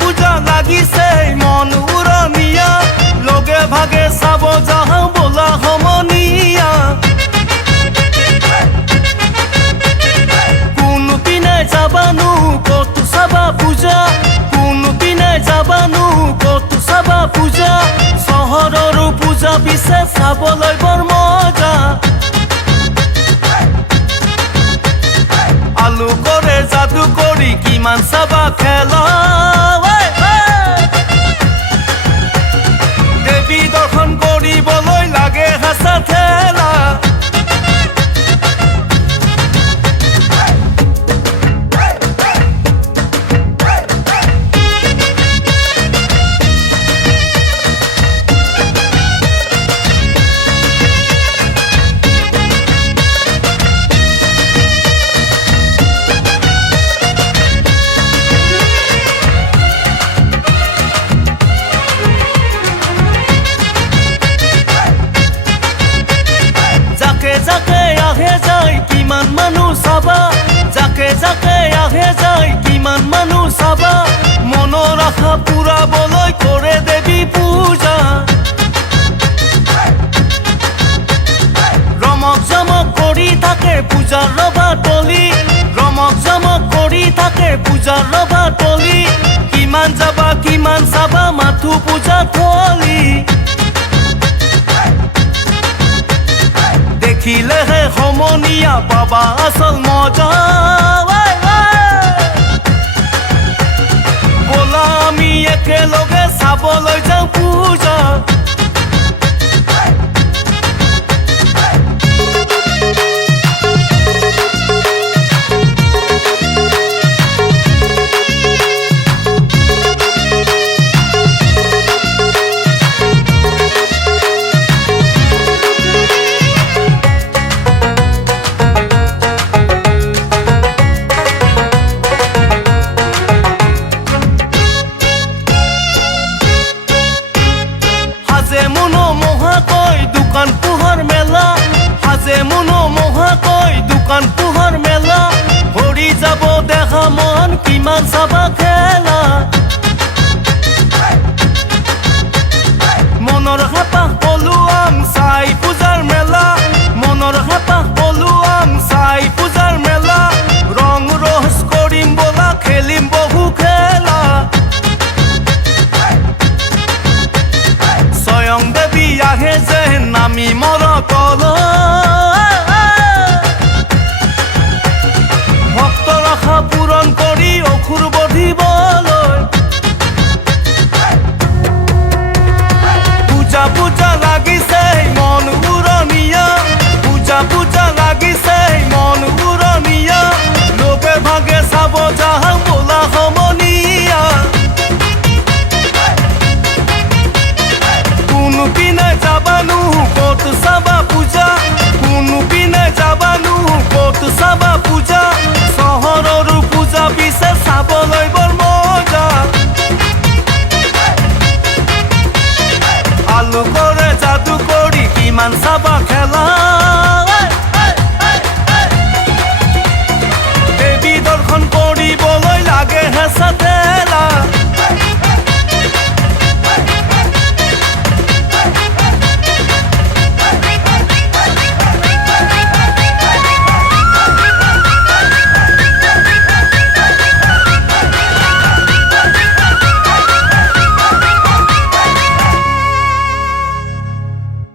পূজা লাগিছে মন উৰণীয়া লগে ভাগে চাব যাওঁ বোলা সমনীয়া কোনপিনে যাবানো ক'ত চাবা পূজা কোনপিনে যাবানো ক'ত চাবা পূজা চহৰৰো পূজা পিছে চাবলৈ বৰ মজা আলু কৰে যাদু কৰি কিমান চাবা খেলা দেৱী দৰ্শন কৰিবলৈ লাগে হাঁচা ঠেলা যাকে আহে যায় কিমান মানুহ চাবা যাকে যাকে আহে যায় কিমান মানুহ চাবা মনৰ আশা পূৰাবলৈ কৰে দেৱী পূজা ৰমক জমক কৰি থাকে পূজাৰ ৰভা তলি ৰমক জমক কৰি থাকে পূজাৰ ৰভা তলি কিমান যাবা কিমান চাবা মাথো পূজা থলি দেখিলেহে সমনীয়া পাবা আচল মজা ব'লা আমি একেলগে চাবলৈ যাওঁ পূজা দোকান পোহৰ মেলা সাজে মনোমোহাকৈ দোকান পোহৰ মেলা ভৰি যাব দেখা মন কিমান চাবা খেলা মনৰ হেঁপাহ পলুৱাম চাই পূজাৰ মেলা মনৰ হেঁপাহ পলুৱাম চাই পূজাৰ মেলা ৰং ৰহচ কৰিম বোলা খেলিম বহু খেলা স্বয়ং দেৱী আহে যে নামি মৰতল ভক্তৰ আশা পূৰণ কৰি অসুৰ বধিবলৈ পূজা পূজা লাগিছে মন উৰণীয়া পূজা পূজা লাগিছে মন উৰণীয়া লোকে ভাগে চাব যাওঁ বোলা সমনীয়া কোনপিনে যাবানো ক'ত চাবা পূজা কোনপিনে যাবানো ক'ত চাবা পূজা চহৰৰো পূজা পিছে চাবলৈ বৰ মজা আলু কৰে যাদু কৰি কিমান চাবা খেলা